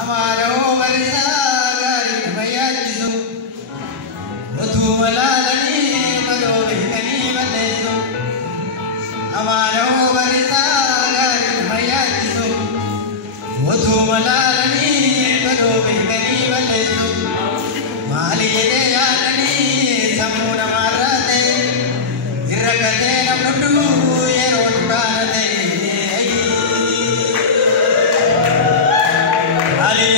Amaro barisa gari mayajisu Otu malalani madobe kani balesu Amaro barisa gari mayajisu Otu malalani madobe kani balesu Maliyede yalani samuna marate Irrakate namnudu yero durate Ali